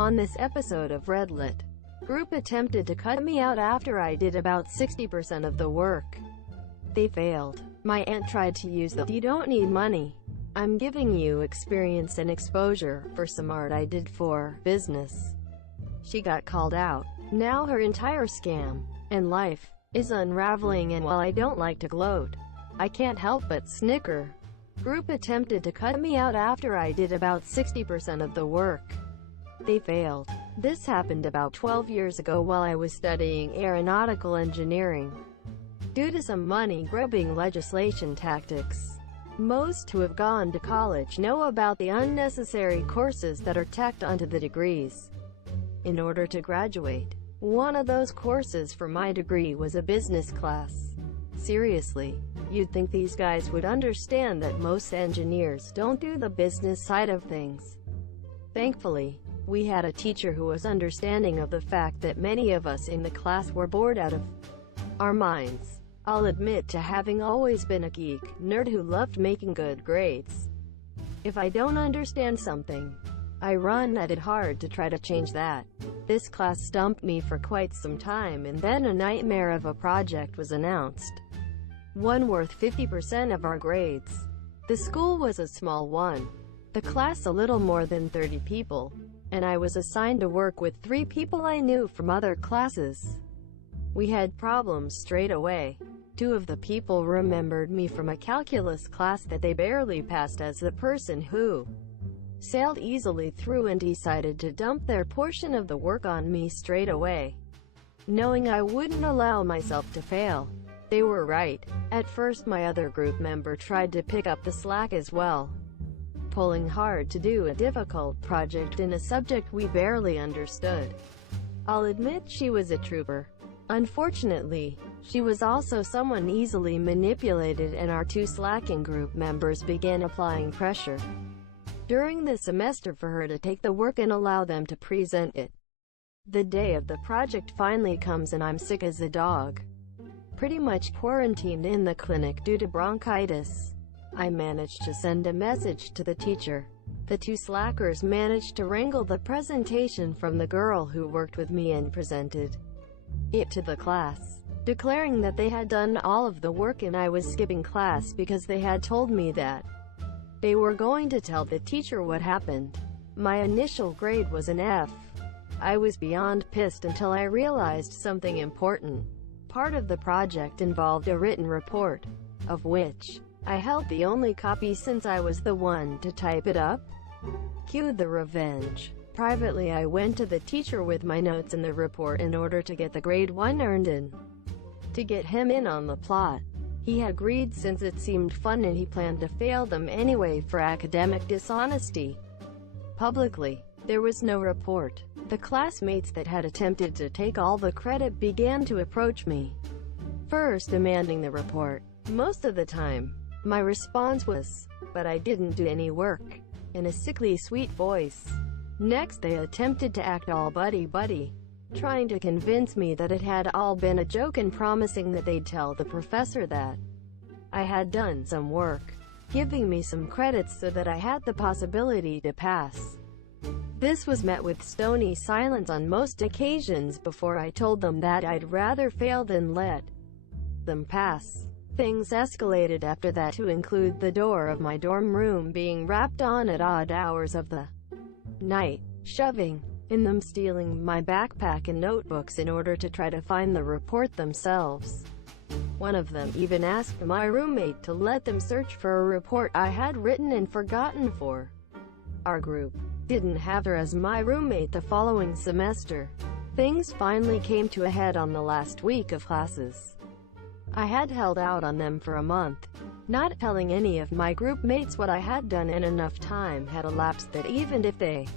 On this episode of Redlit, group attempted to cut me out after I did about 60% of the work. They failed. My aunt tried to use the "you don't need money, I'm giving you experience and exposure" for some art I did for business. She got called out. Now her entire scam and life is unraveling, and while I don't like to gloat, I can't help but snicker. Group attempted to cut me out after I did about 60% of the work. They failed. This happened about 12 years ago while I was studying aeronautical engineering. Due to some money-grubbing legislation tactics, most who have gone to college know about the unnecessary courses that are tacked onto the degrees in order to graduate. One of those courses for my degree was a business class. Seriously, you'd think these guys would understand that most engineers don't do the business side of things. Thankfully, we had a teacher who was understanding of the fact that many of us in the class were bored out of our minds. I'll admit to having always been a geek nerd who loved making good grades. If I don't understand something, I run at it hard to try to change that. This class stumped me for quite some time, and then a nightmare of a project was announced. One worth 50% of our grades. The school was a small one. The class a little more than 30 people. And I was assigned to work with 3 people I knew from other classes. We had problems straight away. 2 of the people remembered me from a calculus class that they barely passed as the person who sailed easily through, and decided to dump their portion of the work on me straight away, knowing I wouldn't allow myself to fail. They were right. At first my other group member tried to pick up the slack as well, pulling hard to do a difficult project in a subject we barely understood. I'll admit she was a trooper. Unfortunately, she was also someone easily manipulated, and our 2 slacking group members began applying pressure during the semester for her to take the work and allow them to present it. The day of the project finally comes and I'm sick as a dog, pretty much quarantined in the clinic due to bronchitis. I managed to send a message to the teacher. The 2 slackers managed to wrangle the presentation from the girl who worked with me and presented it to the class, declaring that they had done all of the work and I was skipping class because they had told me that they were going to tell the teacher what happened. My initial grade was an F. I was beyond pissed until I realized something important. Part of the project involved a written report, of which I held the only copy since I was the one to type it up. Cue the revenge. Privately I went to the teacher with my notes and the report in order to get the grade 1 earned in. To get him in on the plot. He had agreed since it seemed fun and he planned to fail them anyway for academic dishonesty. Publicly, there was no report. The classmates that had attempted to take all the credit began to approach me, first demanding the report. Most of the time, my response was, "But I didn't do any work," in a sickly sweet voice. Next they attempted to act all buddy-buddy, trying to convince me that it had all been a joke and promising that they'd tell the professor that I had done some work, giving me some credits so that I had the possibility to pass. This was met with stony silence on most occasions before I told them that I'd rather fail than let them pass. Things escalated after that to include the door of my dorm room being rapped on at odd hours of the night, shoving in them, stealing my backpack and notebooks in order to try to find the report themselves. One of them even asked my roommate to let them search for a report I had written and forgotten for. Our group didn't have her as my roommate the following semester. Things finally came to a head on the last week of classes. I had held out on them for a month, not telling any of my group mates what I had done, and enough time had elapsed that even if they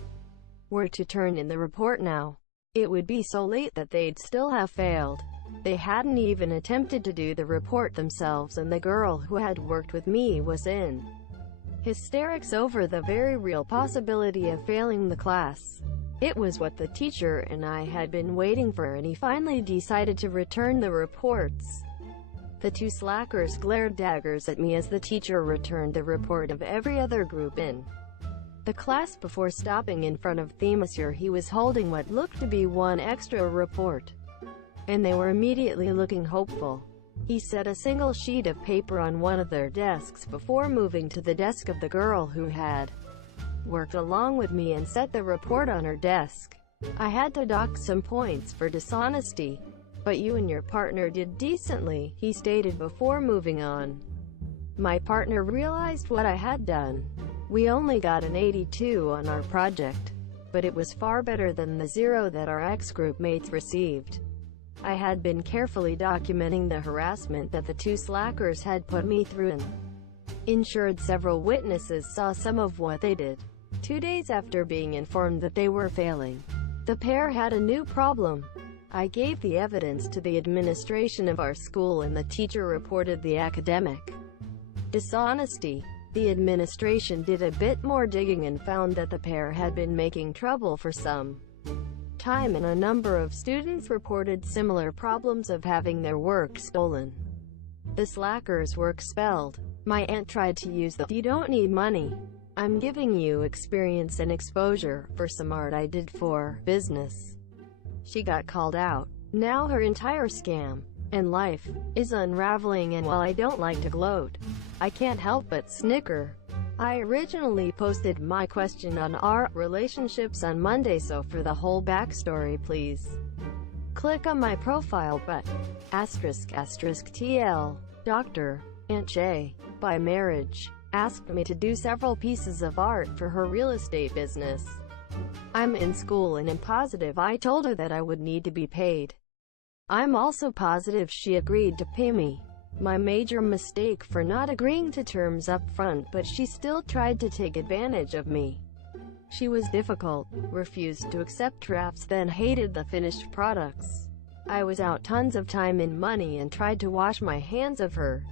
were to turn in the report now, it would be so late that they'd still have failed. They hadn't even attempted to do the report themselves, and the girl who had worked with me was in hysterics over the very real possibility of failing the class. It was what the teacher and I had been waiting for, and he finally decided to return the reports. The 2 slackers glared daggers at me as the teacher returned the report of every other group in the class before stopping in front of the monsieur. He was holding what looked to be one extra report, and they were immediately looking hopeful. He set a single sheet of paper on one of their desks before moving to the desk of the girl who had worked along with me and set the report on her desk. I had to dock some points for dishonesty, but you and your partner did decently, he stated before moving on. My partner realized what I had done. We only got an 82 on our project, but it was far better than the 0 that our ex-group mates received. I had been carefully documenting the harassment that the two slackers had put me through and ensured several witnesses saw some of what they did. 2 days after being informed that they were failing, the pair had a new problem. I gave the evidence to the administration of our school and the teacher reported the academic dishonesty. The administration did a bit more digging and found that the pair had been making trouble for some time, and a number of students reported similar problems of having their work stolen. The slackers were expelled. My aunt tried to use the "you don't need money, I'm giving you experience and exposure" for some art I did for business. She got called out. Now her entire scam and life is unraveling, and while I don't like to gloat, I can't help but snicker. I originally posted my question on our relationships on Monday, so for the whole backstory please click on my profile. But **TL Dr. Aunt J, by marriage, asked me to do several pieces of art for her real estate business. I'm in school and am positive I told her that I would need to be paid. I'm also positive she agreed to pay me. My major mistake for not agreeing to terms up front, but she still tried to take advantage of me. She was difficult, refused to accept drafts, then hated the finished products. I was out tons of time and money and tried to wash my hands of her.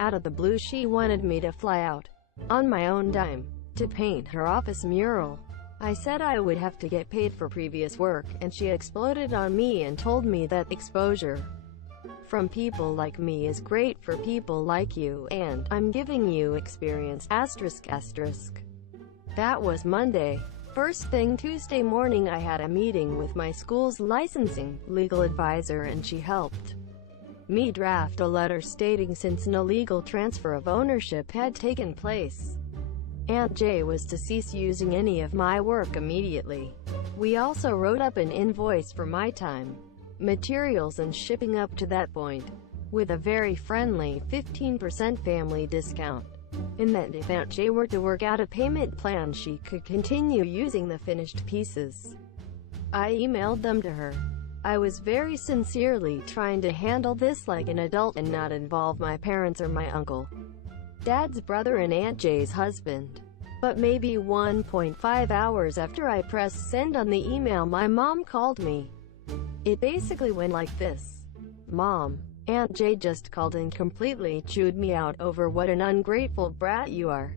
Out of the blue she wanted me to fly out, on my own dime, to paint her office mural. I said I would have to get paid for previous work, and she exploded on me and told me that exposure from people like me is great for people like you, and I'm giving you experience, ***. That was Monday. First thing Tuesday morning I had a meeting with my school's licensing legal advisor, and she helped me draft a letter stating since no legal transfer of ownership had taken place, Aunt J was to cease using any of my work immediately. We also wrote up an invoice for my time, materials and shipping up to that point, with a very friendly 15% family discount, in that if Aunt J were to work out a payment plan she could continue using the finished pieces. I emailed them to her. I was very sincerely trying to handle this like an adult and not involve my parents or my uncle, Dad's brother, and Aunt J's husband. But maybe 1.5 hours after I pressed send on the email, my mom called me. It basically went like this: "Mom, Aunt J just called and completely chewed me out over what an ungrateful brat you are.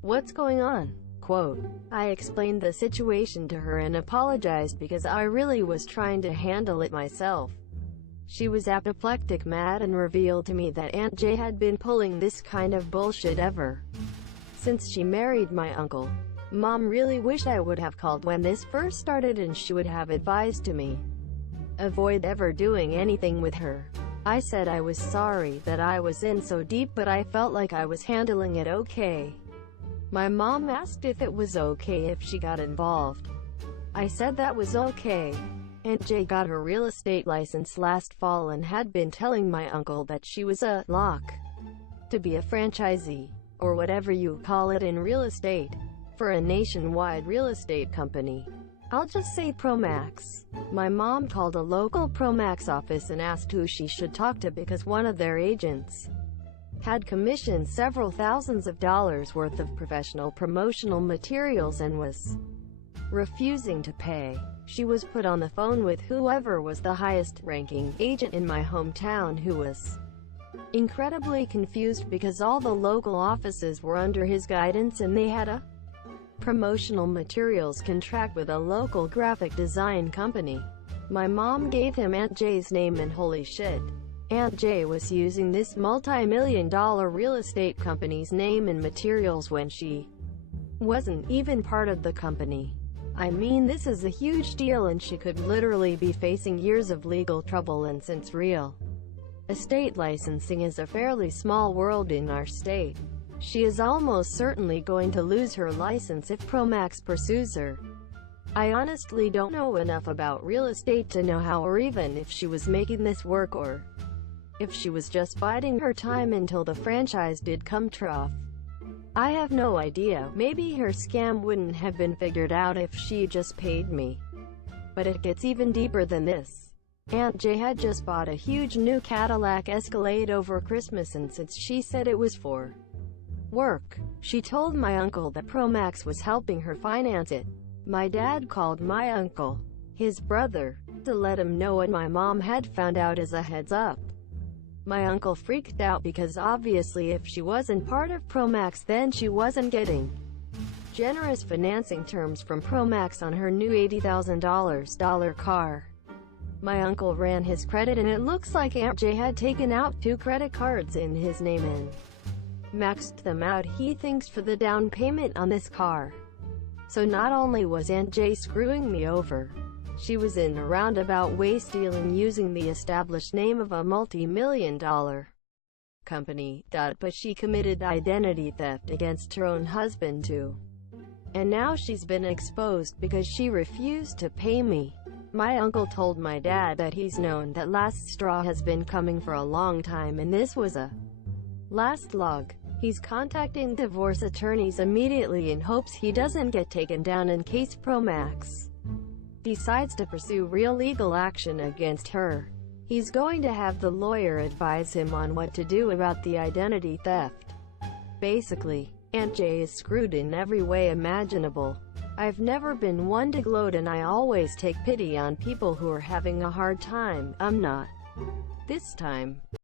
What's going on?" Quote, I explained the situation to her and apologized because I really was trying to handle it myself. She was apoplectic mad and revealed to me that Aunt J had been pulling this kind of bullshit ever since she married my uncle. Mom really wished I would have called when this first started, and she would have advised to me avoid ever doing anything with her. I said I was sorry that I was in so deep, but I felt like I was handling it okay. My mom asked if it was okay if she got involved. I said that was okay. Aunt J got her real estate license last fall and had been telling my uncle that she was a lock to be a franchisee, or whatever you call it in real estate, for a nationwide real estate company. I'll just say Promax. My mom called a local Promax office and asked who she should talk to because one of their agents had commissioned several thousands of dollars worth of professional promotional materials and was refusing to pay. She was put on the phone with whoever was the highest-ranking agent in my hometown, who was incredibly confused because all the local offices were under his guidance and they had a promotional materials contract with a local graphic design company. My mom gave him Aunt J's name, and holy shit, Aunt J was using this multi-million-dollar real estate company's name and materials when she wasn't even part of the company. I mean, this is a huge deal and she could literally be facing years of legal trouble, and since real estate licensing is a fairly small world in our state, she is almost certainly going to lose her license if Promax pursues her. I honestly don't know enough about real estate to know how, or even if she was making this work, or if she was just biding her time until the franchise did come trough. I have no idea. Maybe her scam wouldn't have been figured out if she just paid me. But it gets even deeper than this. Aunt J had just bought a huge new Cadillac Escalade over Christmas, and since she said it was for work, she told my uncle that Promax was helping her finance it. My dad called my uncle, his brother, to let him know what my mom had found out as a heads up. My uncle freaked out because obviously if she wasn't part of Promax, then she wasn't getting generous financing terms from Promax on her new $80,000 car. My uncle ran his credit and it looks like Aunt J had taken out 2 credit cards in his name and maxed them out, he thinks, for the down payment on this car. So not only was Aunt J screwing me over, she was in a roundabout way stealing using the established name of a multi-million-dollar company, but she committed identity theft against her own husband too. And now she's been exposed because she refused to pay me. My uncle told my dad that he's known that last straw has been coming for a long time, and this was a last log. He's contacting divorce attorneys immediately in hopes he doesn't get taken down in case Promax decides to pursue real legal action against her. He's going to have the lawyer advise him on what to do about the identity theft. Basically, Aunt J is screwed in every way imaginable. I've never been one to gloat, and I always take pity on people who are having a hard time. I'm not this time.